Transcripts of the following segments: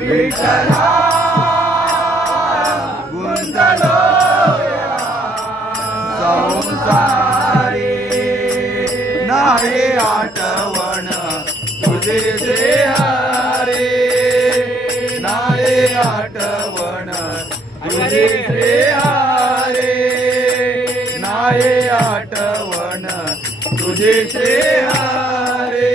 विठ्ठला गुंतलो संसारी नाही आठवण तुझे हरे नाही आठवण तुझे हरे नाही आठवण तुझे हरे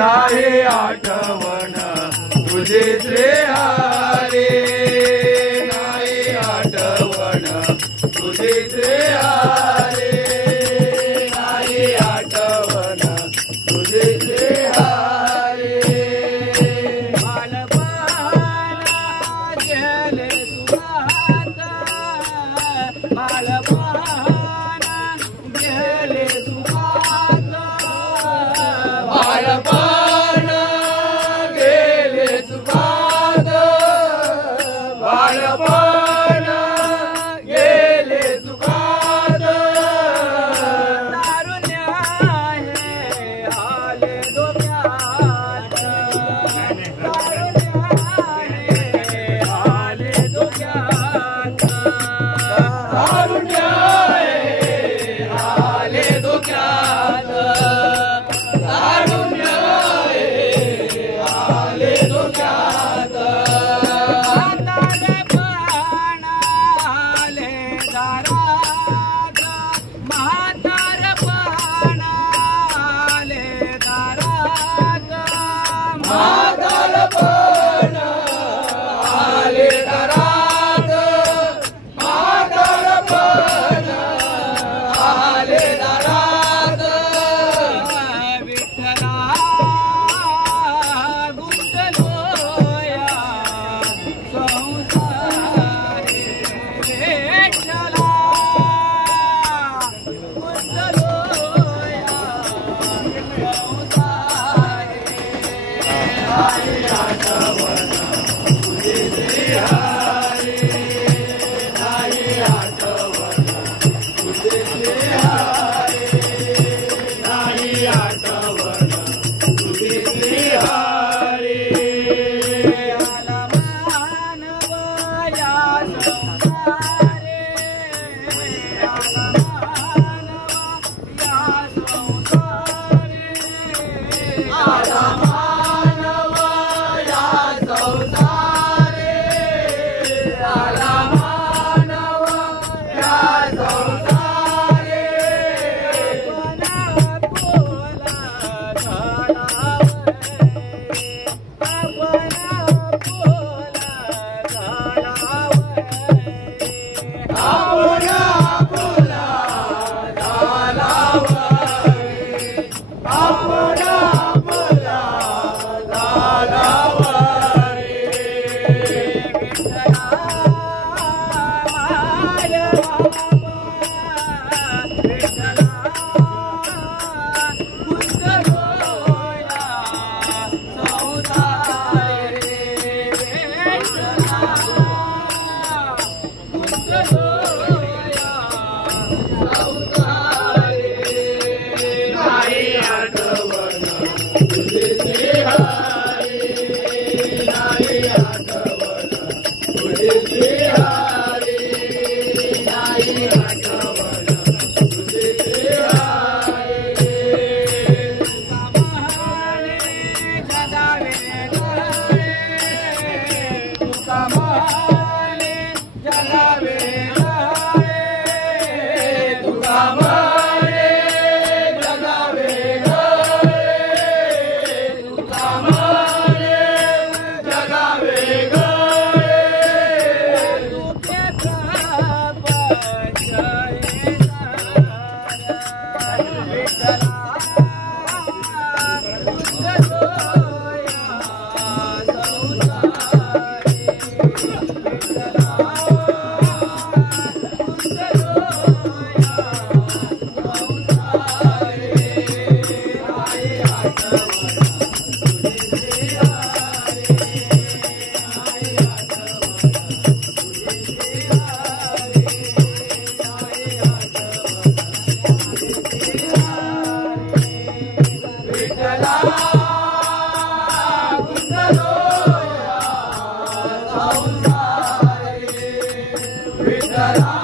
नाही आठवण तुझे हरे नाही आठवण तुझे हरे नाही आठवण तुझे हरे बालपण गेले सुखात बालपण गेले सुखात बालपण गेले सुखात बालपण गेले सुखात तारुण्य हे आले डोक्यात तारुण्य हे आले डोक्यात तारुण्य हे आले डोक्यात तारुण्य हे आले डोक्यात म्हातारपण आले दारात म्हातारपण आले दारात म्हातारपण आले दारात म्हातारपण आले दारात विठ्ठला गुंतलो या संसारी विठ्ठला गुंतलो या संसारी नाही आठवण तुझे हरे नाही आठवण तुझे हरे नाही आठवण तुझे हरे आला मानव या संसारे आला मानव या संसारे आला मानव या संसारे आला मानव या संसारे जगावे राम